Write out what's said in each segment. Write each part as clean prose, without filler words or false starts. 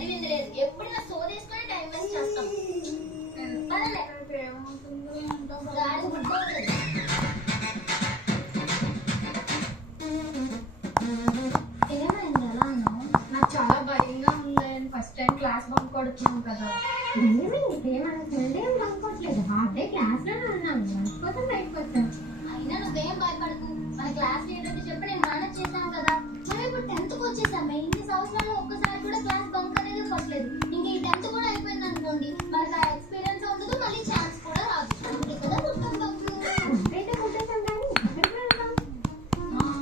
చదివింది లేదు, ఎప్పుడైనా సోదేసుకొని టైం వేస్ట్ చేస్తాం. నాకు చాలా భయంగా ఉంది. ఫస్ట్ టైం క్లాస్ బంక్ కొడుతున్నాం కదా. హాఫ్ డే క్లాస్ లో ఉన్నాను, కోసం బయటకు వచ్చాను. అయినా నువ్వేం భయపడకు, మన క్లాస్ లీడర్కి చెప్పి నేను మేనేజ్ చేశాను కదా. మనం ఇప్పుడు 10th కి వచ్చేసామే, ఇన్ని సంవత్సరాలు ఒక్కసారి కూడా క్లాస్ బంక్ అనేది కొట్టలేదు. ఇంక ఈ 10th కూడా అయిపోయింది అనుకోండి, మనకు ఆ ఎక్స్పీరియన్స్ ఉండదు, మళ్ళీ ఛాన్స్ కూడా రాదు. అంతే కదా మొత్తం బంక్. అయితే కొట్టేసాం కానీ ఎక్కడికి వెళ్తాం?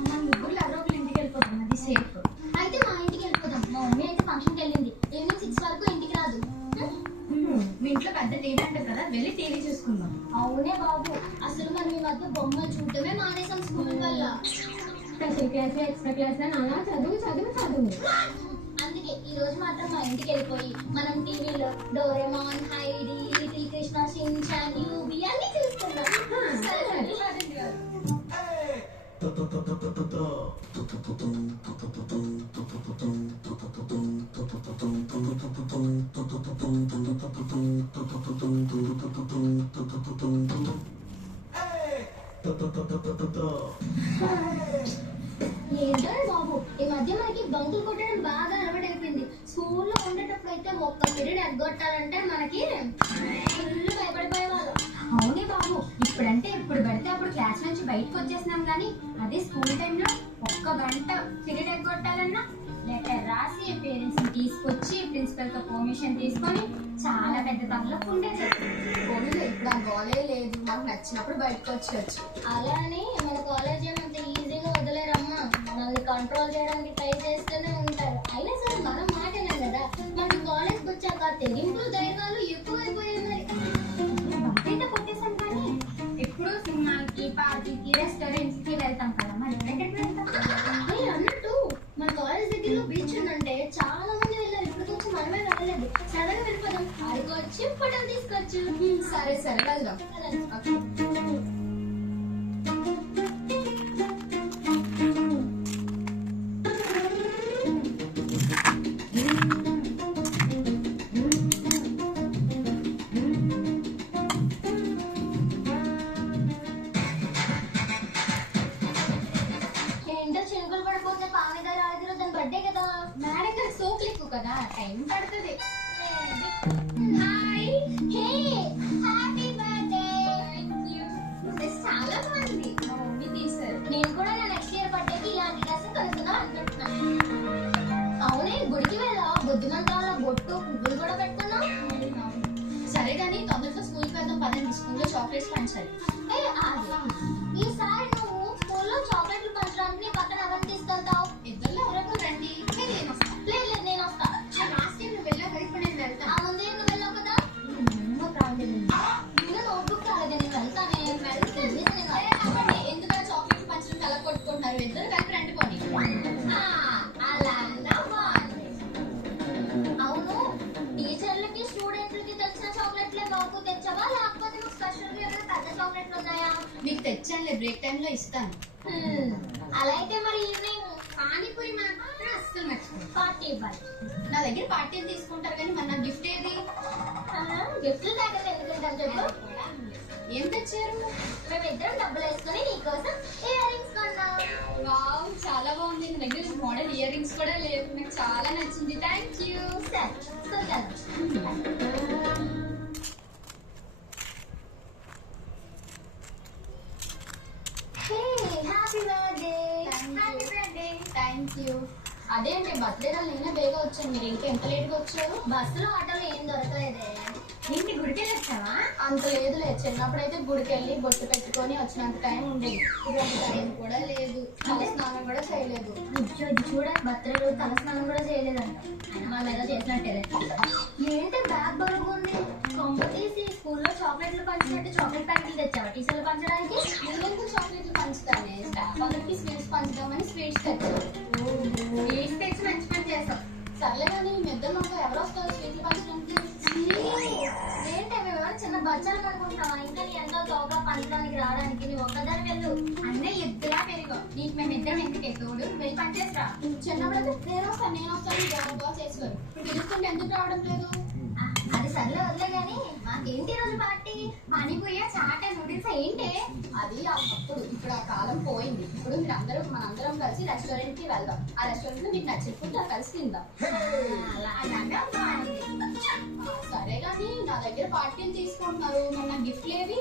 మన ముగ్గురు ఎవరో ఒకరు ఇంటికి వెళ్ళిపోతాం, అది సేఫ్. అయితే మా ఇంటికి వెళ్ళిపోదాం. మా మమ్మీ అయితే ఫంక్షన్కి వెళ్ళింది, ఈవినింగ్ 6 వరకు ఇంటికి రాదు. మీ ఇంట్లో పెద్ద టీవీ అంటే కదా, వెళ్ళి టీవీ చూసుకుందాం. అవునే బాబు, అసలు మనం ఈ మధ్య బొమ్మలు చూడటమే మానేసాం స్కూల్ వల్ల. స్పెషల్ క్లాస్ ఎక్స్ట్రా క్లాస్ నాన్న చదువు చదువు చదువు. అందుకే ఈ రోజు మాత్రం మా ఇంటికి వెళ్ళిపోయి మనం టీవీలో Doraemon, Heidi, little Krishna, Shin-chan, UB అన్ని చూసుకుందాం. సరే సరే. ఏంటో బాబు, ఈ మధ్య మనకి బంకులు కొట్టడం బాగా అలవాటైపోయింది. స్కూల్లో ఉండేటప్పుడు అయితే ఒక్క పీరియడ్ ఎగ్గొట్టాలంటే మనకి ఫుల్ భయపడిపోయేవాళ్ళు. అవునే బాబు, ఇప్పుడంటే ఇప్పుడు పడితే అప్పుడు క్లాస్ నుంచి బయటకు వచ్చేసినాం కానీ అదే స్కూల్ టైంలో ఒక్క గంట పీరియడ్ ఎగ్గొట్టాలన్నా లెటర్ రాసి పేరెంట్స్ ని తీసుకొచ్చి ప్రిన్సిపల్ తో పర్మిషన్ తీసుకొని చాలా పెద్ద తగలకు ఉండేది. పోనీలో ఇప్పుడు ఆ గోలే లేదు, మాకు నచ్చినప్పుడు బయటకు వచ్చేయచ్చు. అలా అని మన కాలేజ్ ఏమంత ఈజీగా వదిలేరమ్మా, మనల్ని కంట్రోల్ చేయడానికి ట్రై చేస్తూనే ఉంటారు. అయినా సరే మనం మాటనే కదా, మనకి కాలేజ్కి వచ్చాక తెగింపులు ధైర్యాలు ఎక్కువైపోయాయి. మరి బయట కొట్టేసాం కానీ ఎప్పుడూ సినిమాకి, పార్టీకి, రెస్టారెంట్స్ కి వెళ్తాం కదా, మరి ఎక్కడికి వెళ్తాం? అన్నట్టు మన కాలేజ్ దగ్గరలో బీచ్ ఉందంటే చాలా మంది వెళ్ళారు, ఇప్పటికొచ్చి మనమే వెళ్ళలేదు. సడన్ వెళ్ళిపోదాం, ఆడుకోవచ్చు, ఫోటోలు తీసుకోవచ్చు. సరే సరే వెళ్దాం. ఏంటో చినుకులు పడిపోతే పామిద రాగిరు, దాని బర్త్డే కదా. మేడం గారు సోకులు ఎక్కువ కదా, టైం పడుతుంది. హాయ్, హే, హ్యాపీ బర్త్డే. చాలా బాగుంది, మా మమ్మీ తీసారు. నేను కూడా నా నెక్స్ట్ ఇయర్ బర్త్డేకి ఇలాంటి డ్రెస్ కొనుక్కుందాం అనుకుంటున్నాను. అవునే, గుడికి వెళ్ళా, బుద్ధిమంతాల బొట్టు పువ్వులు కూడా పెట్టుకున్నాం. సరే కానీ తొందరగా స్కూల్కి వెళ్దాం పదండి, స్కూల్లో చాక్లెట్స్ పంచాలి. ఈసారి నువ్వు స్కూల్లో చాక్లెట్లు పంచడానికి నీ పక్కన ఎవరిని తీసుకెళ్తావు? ఇద్దరులో ఎవరో రండి, నేను వస్తాను. లేదు లేదు, నేను వస్తా. లాస్ట్ టైం నువ్వు వెళ్ళావు కదా, ఇప్పుడు నేను వెళ్తాను. ఆ ముందే నువ్వు వెళ్ళావు కదా. ఇంకా నోట్బుక్ కాలేదు, నేను వెళ్తానే. ఎందుకంటే చాక్లెట్స్ పంచడం కల కొట్టుకుంటున్నారు, ఇద్దరు కలిపి రండి పోనీ. అలా అన్నా బాగుంది. అవును, టీచర్లకి స్టూడెంట్లకి తెలిసిన చాక్లెట్లే బాబు తెచ్చావా, లేకపోతే నువ్వు స్పెషల్ గా ఏమైనా పెద్ద చాక్లెట్లు ఉన్నాయా? మీకు తెచ్చానులే, బ్రేక్ టైంలో ఇస్తాను. అలా అయితే మరి ఈవినింగ్ పానీపూరి మాత్రం అస్సలు మర్చిపోయి. పార్టీ ఇవ్వాలి. నా దగ్గర పార్టీలు తీసుకుంటారు కానీ మన గిఫ్ట్ ఏది? గిఫ్ట్లు దగ్గర ఎందుకంటాం చెప్పు. ఏం తెచ్చారు? మేమిద్దరం డబ్బులు వేసుకొని నీకోసం ఇయర్ రింగ్స్ కొన్నాం. వావ్, చాలా బాగుంది. నా దగ్గర మోడల్ ఇయర్ రింగ్స్ కూడా లేవు, నాకు చాలా నచ్చింది. Thank you. సరే, స్కూల్కి వెళ్దాం. Happy birthday. Happy birthday. Thank you. అదేంటి బర్త్డే రోజు నేనే బేగా వచ్చాను, మీరు ఇంకా ఎంత లేట్గా వచ్చారు? బస్సులో ఆటోలో ఏం దొరకలేదే. ఏంటి గుడికి వచ్చావా? అంత లేదులే, చిన్నప్పుడైతే గుడికి వెళ్ళి బొట్టు పెట్టుకొని వచ్చినంత టైం ఉండేది. ఇటువంటి టైం కూడా లేదు, తల స్నానం కూడా చేయలేదు. ఇది చూడ, బర్త్డే రోజు తల స్నానం కూడా చేయలేదంట. మన ఏదో చేసినట్టే. ఏంటి బ్యాగ్ బరువు ఉంది? కొంప తీసి స్కూల్లో చాక్లెట్లు పంచినట్టు చాక్లెట్ ప్యాకెట్లు తెచ్చావా టీచర్లు పంచడానికి? నేనెందుకు చాక్లెట్లు పంచుతానే, స్టాఫ్ అందరికి స్వీట్స్ పంచుదామని స్వీట్స్ తెచ్చాను. స్వీట్స్ తెచ్చి మంచి పని చేసాం. సర్లే కానీ మీ ఇద్దరు ఎవరు వస్తారు స్వీట్లు పంచడానికి? ఏంటి మేము చిన్న బచ్చాలు అనుకుంటున్నావా? ఇంకా నీ ఎంతో తోగా పంచడానికి రావడానికి నీ ఒక్కదాని వెళ్ళు. అన్నయ్య ఎద్దులా పెరిగావు, నీకు మేమిద్దరం ఎందుకే తోడు వెళ్ళి పనిచేస్తా. చిన్నప్పుడైతే నేను వస్తాను బాగా చేసేవారు. ఇప్పుడు పిలుస్తుంటే ఎందుకు రావడం లేదు? అది సర్లే వదిలే గానీ మాకేంటి ఈ రోజు పార్టీ? పానీపూరి చాట్ నూడిల్స్ ఏంటి? అది అప్పుడు. ఇప్పుడు ఆ కాలం పోయింది. ఇప్పుడు మనందరం కలిసి రెస్టారెంట్ కి వెళ్దాం. ఆ రెస్టారెంట్ లో మీకు నచ్చిన ఫుడ్ కలిసి తిందాం. అలాగా బాగుంది. సరే కానీ నా దగ్గర పార్టీలు తీసుకుంటున్నారు, మన గిఫ్ట్లు ఏవి?